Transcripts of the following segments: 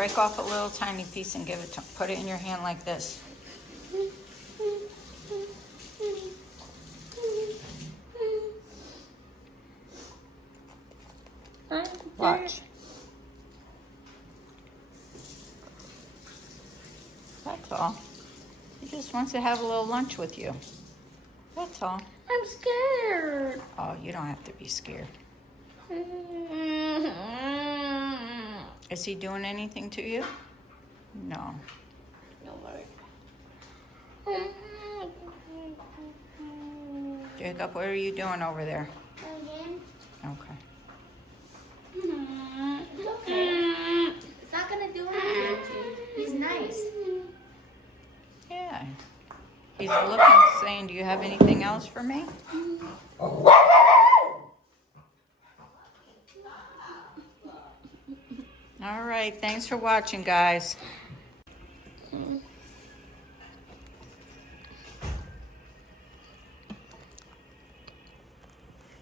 break off a little tiny piece and give it to, put it in your hand like this. Watch. That's all. He just wants to have a little lunch with you. That's all. I'm scared. Oh, you don't have to be scared. Is he doing anything to you? No. Jacob, what are you doing over there? Okay. It's okay. It's not gonna do anything to you. He's nice. Yeah. He's looking, saying, do you have anything else for me? All right. Thanks for watching, guys.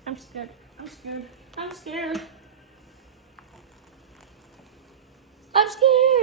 I'm scared. I'm scared. I'm scared. I'm scared.